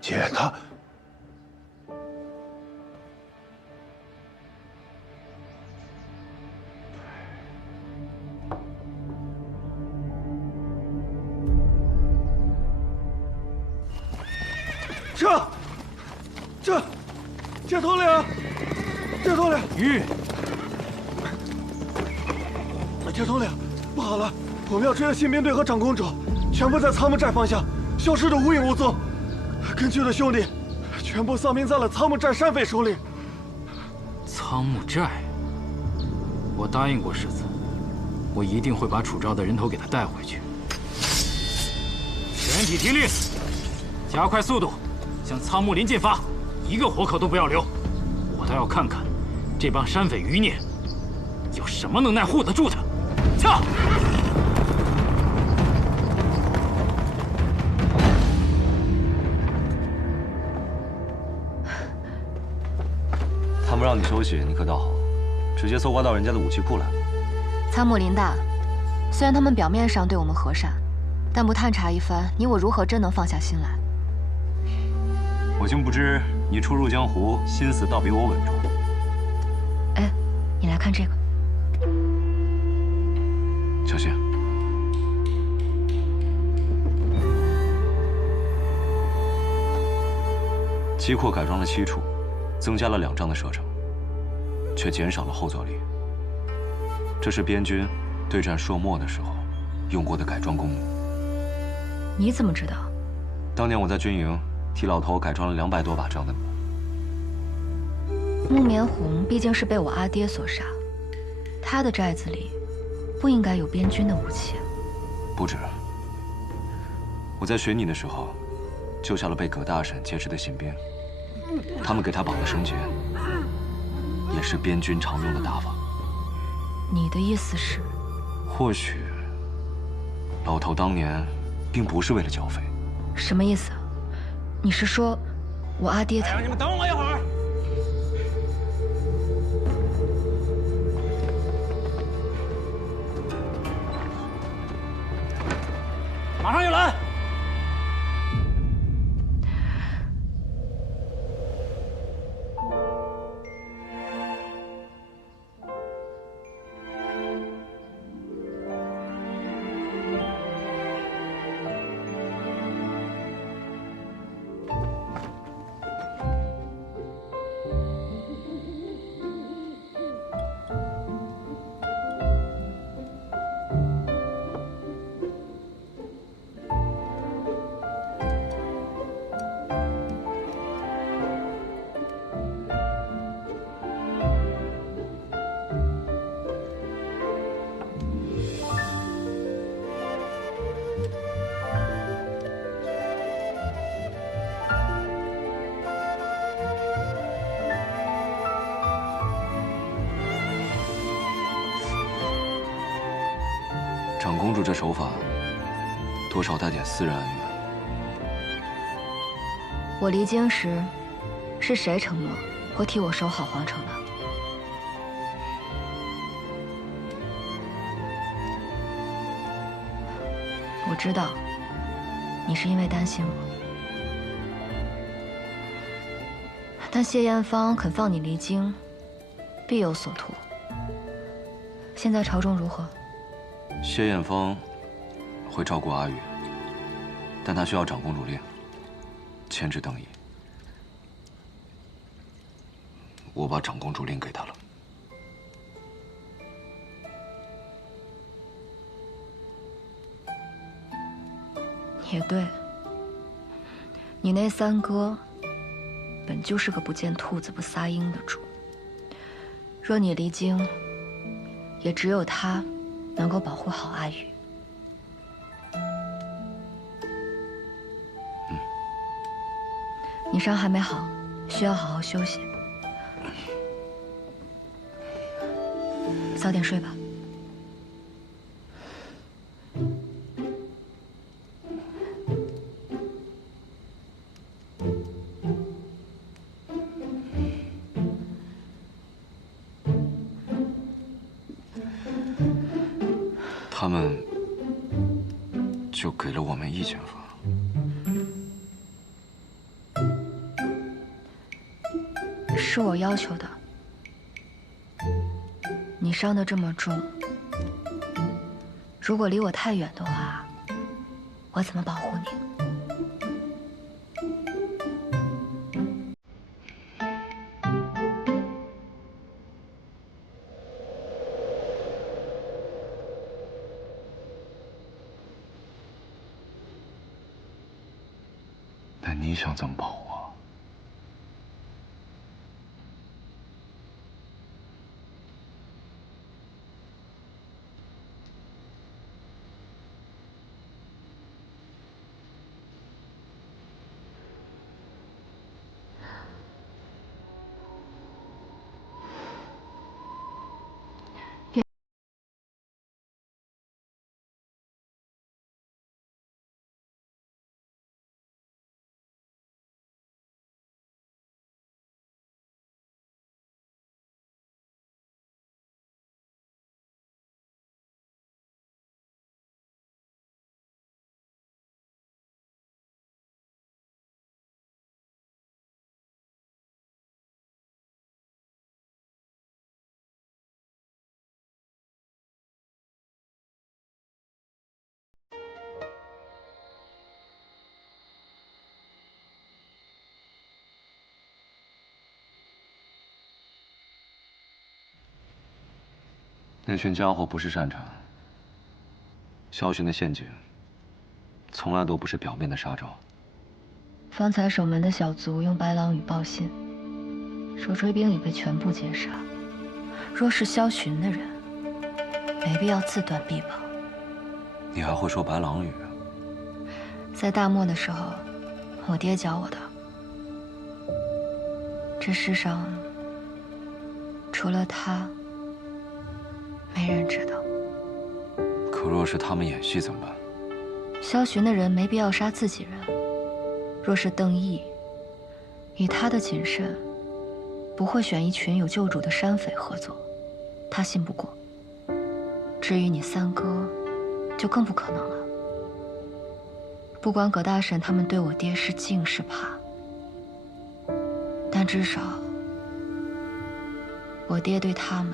姐，她。这头领，这头领，玉，这头领，不好了，我们要追的新兵队和长公主，全部在仓木寨方向，消失得无影无踪。跟去的兄弟，全部丧命在了仓木寨山匪手里。仓木寨，我答应过世子，我一定会把楚昭的人头给他带回去。全体听令，加快速度，向仓木林进发。一个活口都不要留，我倒要看看这帮山匪余孽有什么能耐护得住他。驾！他们让你休息，你可倒好，直接搜刮到人家的武器库来了。仓木林大，虽然他们表面上对我们和善，但不探查一番，你我如何真能放下心来？我竟不知你初入江湖，心思倒比我稳重。哎，你来看这个，小心。机括改装了7处，增加了2丈的射程，却减少了后坐力。这是边军对战朔漠的时候用过的改装公弩。你怎么知道？当年我在军营替老头改装了200多把这样的弩。木棉红毕竟是被我阿爹所杀，他的寨子里不应该有边军的武器。不止，我在选你的时候，救下了被葛大婶劫持的新兵，他们给他绑了绳结，也是边军常用的打法。你的意思是？或许老头当年并不是为了剿匪。什么意思？你是说我阿爹他？你们等我一会儿。马上就来。长公主这手法，多少带点私人恩怨。我离京时，是谁承诺会替我守好皇城的？我知道，你是因为担心我。但谢艳芳肯放你离京，必有所图。现在朝中如何？谢艳芳会照顾阿玉，但她需要长公主令，牵制邓毅。我把长公主令给她了。也对，你那三哥本就是个不见兔子不撒鹰的主。若你离京，也只有他能够保护好阿宇。你伤还没好，需要好好休息。早点睡吧。他们就给了我们一剑法。是我要求的。你伤得这么重，如果离我太远的话，我怎么保护你？那你想怎么保护啊？那群家伙不是擅长。萧巡的陷阱，从来都不是表面的杀招。方才守门的小卒用白狼羽报信，说追兵已被全部截杀。若是萧巡的人，没必要自断臂膀。你还会说白狼语？在大漠的时候，我爹教我的。这世上，除了他，没人知道。可若是他们演戏怎么办？萧巡的人没必要杀自己人。若是邓毅，以他的谨慎，不会选一群有救主的山匪合作，他信不过。至于你三哥，就更不可能了。不管葛大婶他们对我爹是敬是怕，但至少我爹对他们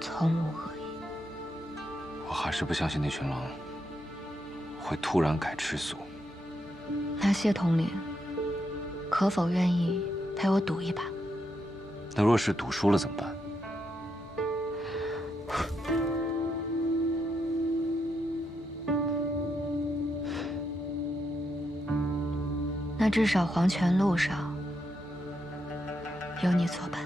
从无恶意。我还是不相信那群狼会突然改吃素。那谢统领可否愿意陪我赌一把？那若是赌输了怎么办？那至少黄泉路上有你作伴。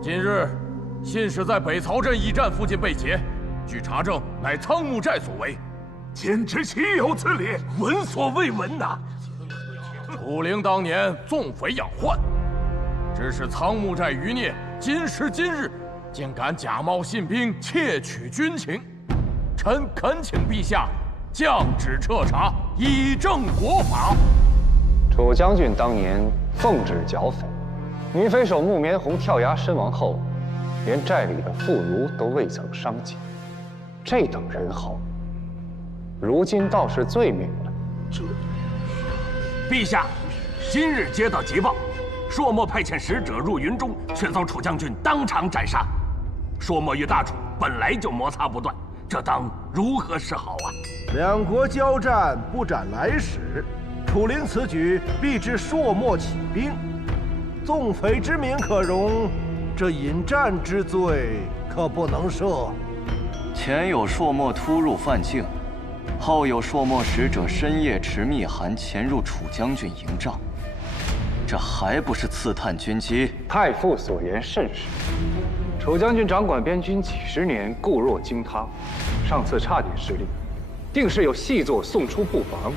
今日信使在北曹镇驿站附近被劫，据查证乃仓木寨所为，简直岂有此理，闻所未闻呐！楚灵当年纵匪养患，只是仓木寨余孽今时今日竟敢假冒信兵窃取军情，臣恳请陛下降旨彻查，以正国法。楚将军当年奉旨剿匪，女匪首木棉红跳崖身亡后，连寨里的妇孺都未曾伤及。这等人豪，如今倒是罪名了。陛下，今日接到急报，朔漠派遣使者入云中，却遭楚将军当场斩杀。朔漠与大楚本来就摩擦不断，这当如何是好啊？两国交战，不斩来使，楚灵此举必致朔漠起兵，纵匪之名可容，这引战之罪可不能赦。前有朔漠突入范境，后有朔漠使者深夜持密函潜入楚将军营帐，这还不是刺探军机？太傅所言甚是。楚将军掌管边军几十年，固若金汤，上次差点失令，定是有细作送出布防。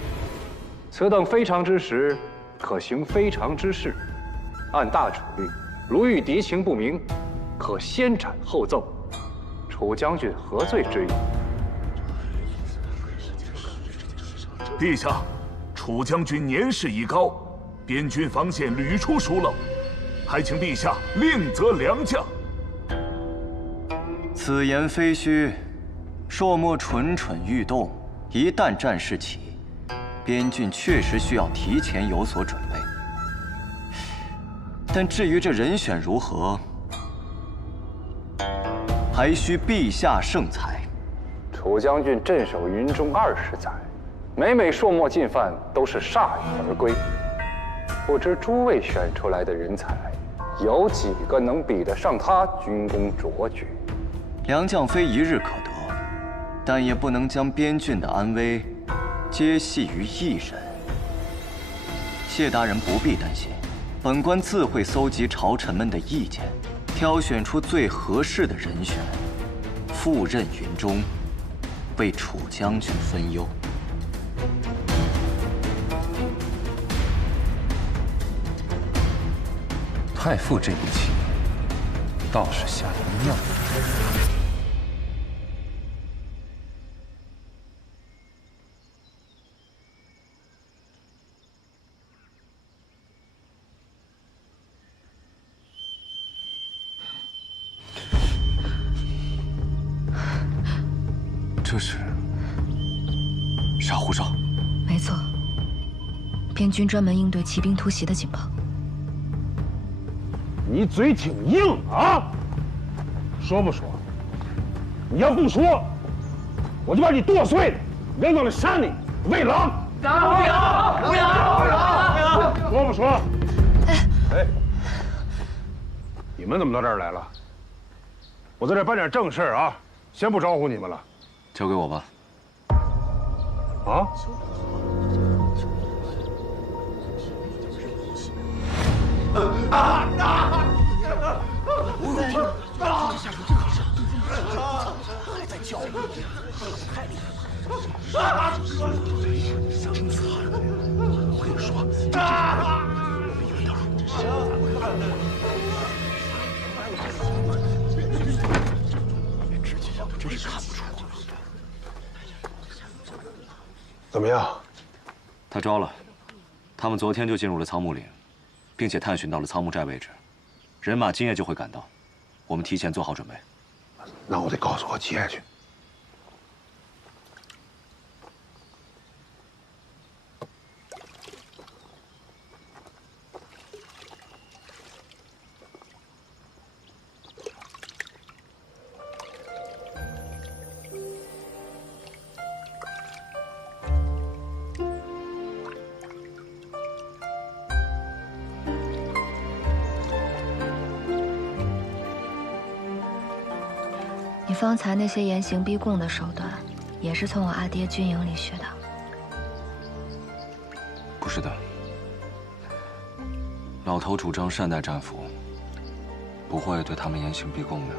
此等非常之时，可行非常之事。按大楚律，如遇敌情不明，可先斩后奏。楚将军何罪之有？陛下，楚将军年事已高，边军防线屡出疏漏，还请陛下另择良将。此言非虚，朔漠蠢蠢欲动，一旦战事起，边郡确实需要提前有所准备。但至于这人选如何，还需陛下圣裁。楚将军镇守云中20载，每朔漠进犯都是铩羽而归。不知诸位选出来的人才，有几个能比得上他军功卓绝？良将非一日可得，但也不能将边郡的安危皆系于一人。谢大人不必担心，本官自会搜集朝臣们的意见，挑选出最合适的人选，赴任云中，为楚将军分忧。太傅这步棋，倒是下得妙。这是杀胡哨。没错，边军专门应对骑兵突袭的警报。你嘴挺硬啊！说不说？你要不说，我就把你剁碎，扔到了山里喂狼。不要！说不说？哎，你们怎么到这儿来了？我在这办点正事儿啊，先不招呼你们了。交给我吧。啊？这下手真好使，还在叫，太厉害了！真惨！我跟你说，我们有一道，直接让他真是看不出。怎么样？他招了，他们昨天就进入了苍木岭，并且探寻到了苍木寨位置，人马今夜就会赶到，我们提前做好准备。那我得告诉我姐去。你方才那些严刑逼供的手段，也是从我阿爹军营里学的？不是的，老头主张善待战俘，不会对他们严刑逼供的。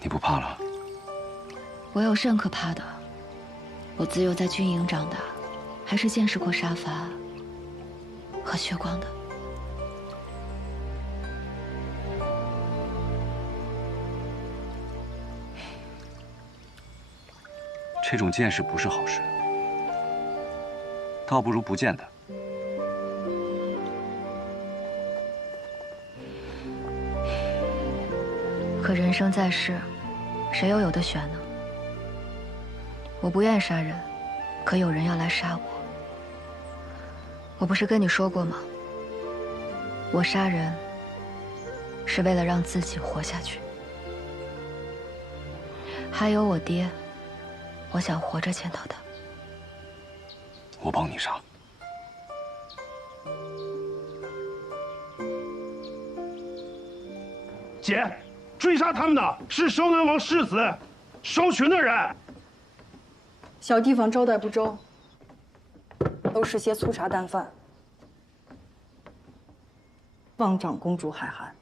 你不怕了？我有甚可怕的？我自幼在军营长大，还是见识过杀伐和血光的。这种见识不是好事，倒不如不见的。可人生在世，谁又有得选呢？我不愿杀人，可有人要来杀我。我不是跟你说过吗？我杀人是为了让自己活下去。还有我爹，我想活着见到他。我帮你杀。姐，追杀他们的是收南王世子收群的人。小地方招待不周，都是些粗茶淡饭。望长公主海涵。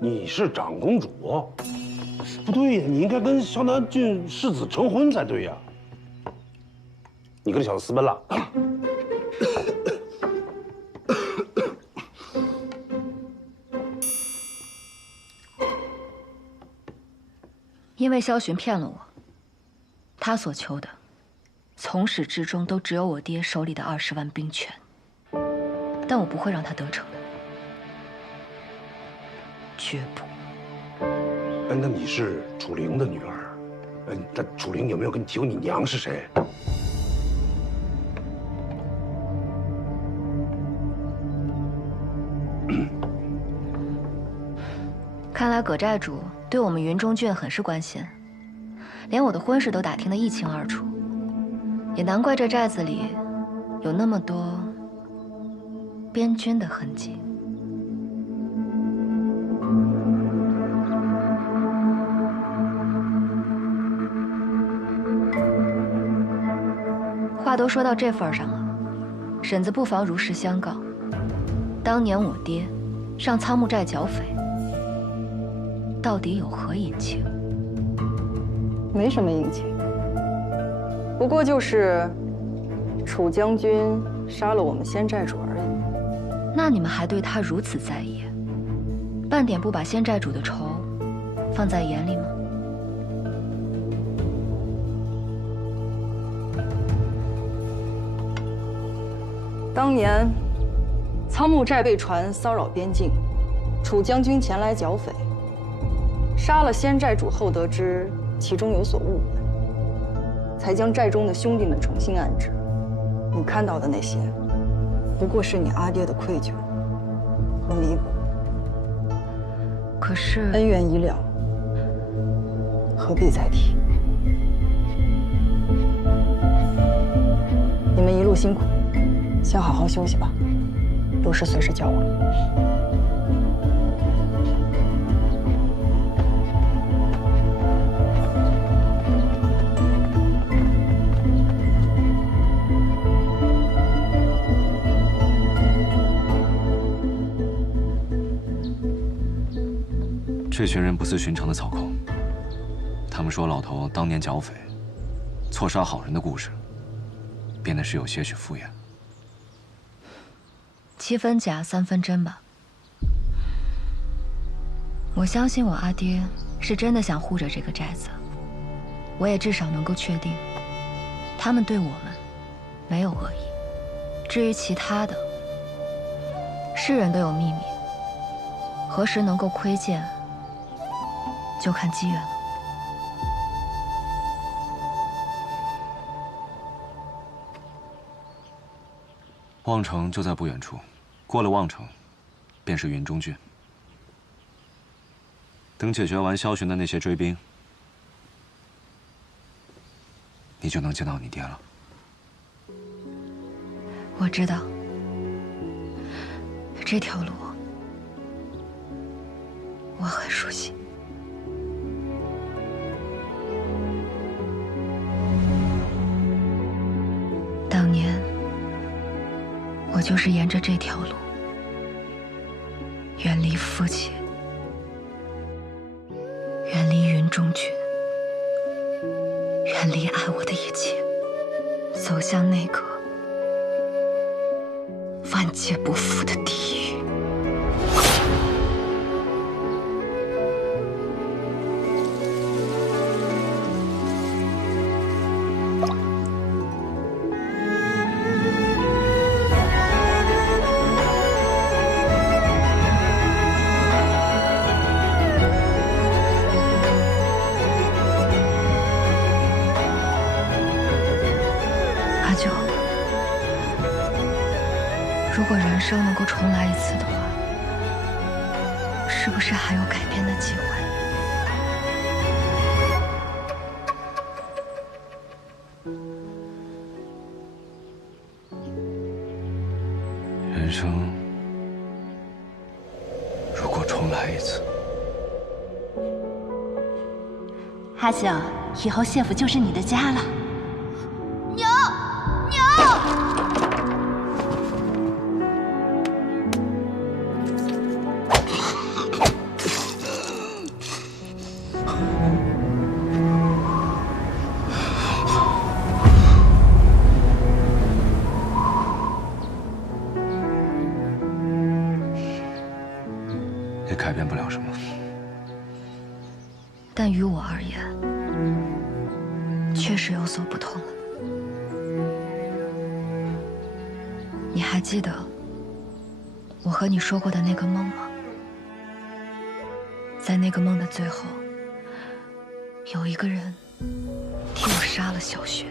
你是长公主？不对呀，你应该跟萧南郡世子成婚才对呀。你跟这小子私奔了？因为萧巡骗了我，他所求的，从始至终都只有我爹手里的20万兵权，但我不会让他得逞的，绝不。哎，那你是楚灵的女儿，那楚灵有没有跟你提过你娘是谁？看来葛寨主对我们云中郡很是关心，连我的婚事都打听得一清二楚，也难怪这寨子里有那么多边军的痕迹。话都说到这份上了，婶子不妨如实相告，当年我爹上苍木寨剿匪，到底有何隐情？没什么隐情，不过就是楚将军杀了我们仙寨主而已。那你们还对他如此在意，半点不把仙寨主的仇放在眼里吗？当年苍木寨被传骚扰边境，楚将军前来剿匪，杀了仙寨主后，得知其中有所误会，才将寨中的兄弟们重新安置。你看到的那些，不过是你阿爹的愧疚和弥补。可是恩怨已了，何必再提？你们一路辛苦，先好好休息吧，有事随时叫我。这群人不似寻常的草寇，他们说老头当年剿匪、错杀好人的故事，变得是有些许敷衍。7分假3分真吧。我相信我阿爹是真的想护着这个寨子，我也至少能够确定，他们对我们没有恶意。至于其他的，世人都有秘密，何时能够窥见，就看机缘了。望城就在不远处，过了望城，便是云中郡。等解决完萧巡的那些追兵，你就能见到你爹了。我知道，这条路我很熟悉。当年我就是沿着这条路，远离父亲，远离云中郡，远离爱我的一切，走向那个万劫不复的地狱。如果人生能够重来一次的话，是不是还有改变的机会？人生如果重来一次，阿晓，以后谢府就是你的家了。娘，娘！也改变不了什么。但于我而言，确实有所不同了。你还记得我和你说过的那个梦吗？在那个梦的最后，有一个人替我杀了小雪。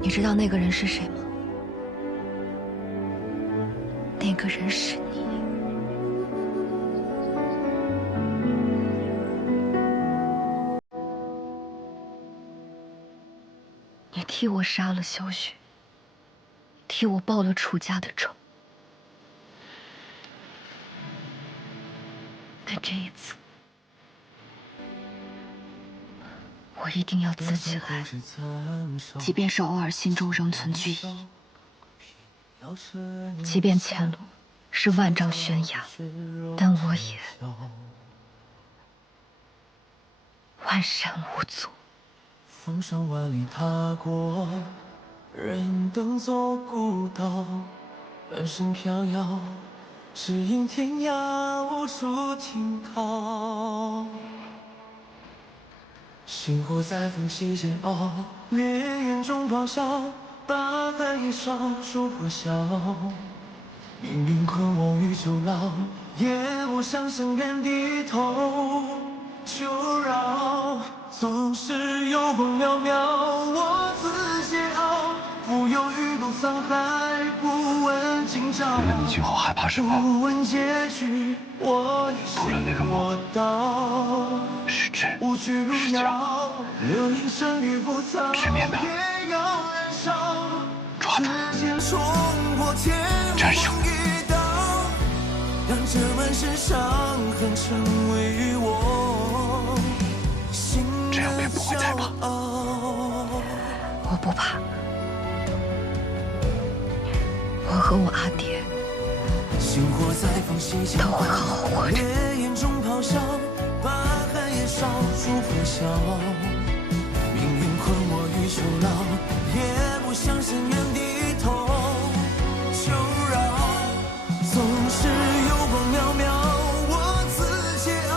你知道那个人是谁吗？那个人是你。你替我杀了小雪，替我报了楚家的仇。但这一次，我一定要自己来，即便是偶尔心中仍存惧意，即便前路是万丈悬崖，但我也万山无阻。风霜万里踏过，人等走孤岛，半生飘摇，只因天涯无处停靠。星火在风息间熬，烈焰中咆哮，大海一烧，烛火消。命运困我于囚牢，也不想向人低头。求饶，总是有光渺渺，我自桀骜，浮游于路沧海，不问今朝。问了你一句后害怕什么？不问结局，我已不论那个梦是真是假，直面它，抓它，战胜它。让这满身伤痕成为我心的骄傲。这样便不会再怕。我不怕，我和我阿爹都会好好活着。烈焰中咆哮，把寒夜烧，烛火消。命运困我于囚牢，也不想向人低头。求饶，总是有光渺渺，我自桀骜，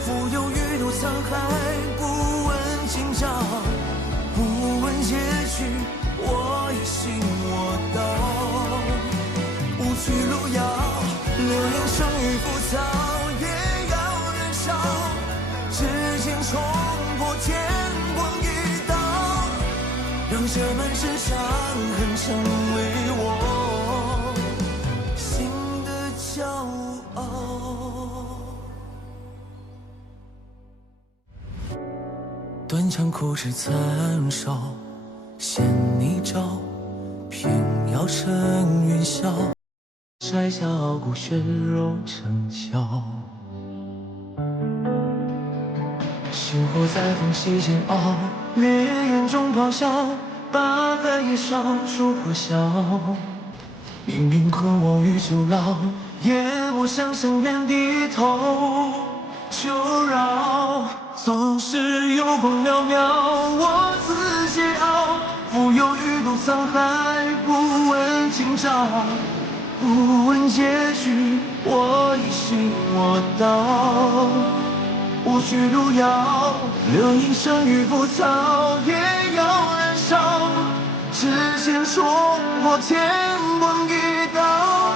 浮游于路沧海，不问今朝，不问结局，我已信我道。无趣路遥，流言生于浮躁，也要燃烧，指尖冲破天光一刀，让这满身伤痕成为我心的骄傲。断肠苦枝残烧，衔泥沼，偏要成云霄。摘下傲骨血肉成鞘，星火在风息间熬，烈焰中咆哮，把寒夜烧，烛火消。命运困我于囚牢，也不想向人低头。求饶，总是有光渺渺，我自桀骜，浮游于路沧海，不问今朝。不问结局，我已信我道。无趣路遥，流萤生于浮躁，也要燃烧。指尖冲破天光一刀，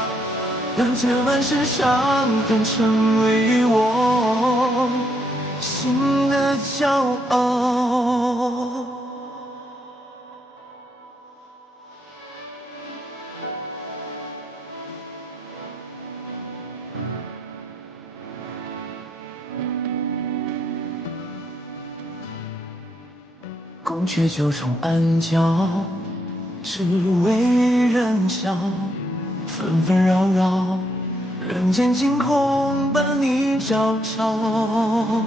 让这满身伤痕成为我心的骄傲。宫阙九重暗角，只为人笑。纷纷扰扰，人间惊鸿伴你朝朝。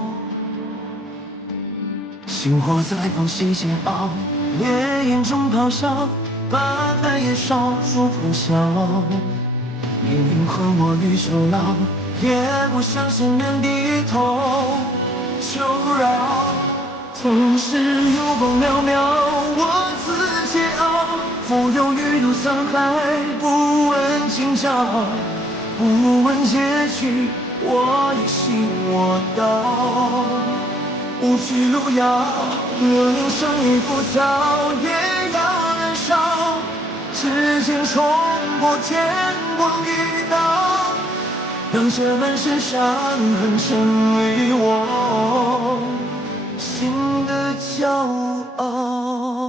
星火在旁细煎熬，烈焰中咆哮，把寒夜烧出破晓。命运困我于囚牢，也不想向人低头求饶。同是幽光渺渺，我自桀骜，浮游鱼肚沧海，不问今朝，不问结局，我一心我道。无惧路遥，热凝生于浮躁，也要燃烧。指尖冲破天光一道，让这满身伤痕成为我心的骄傲。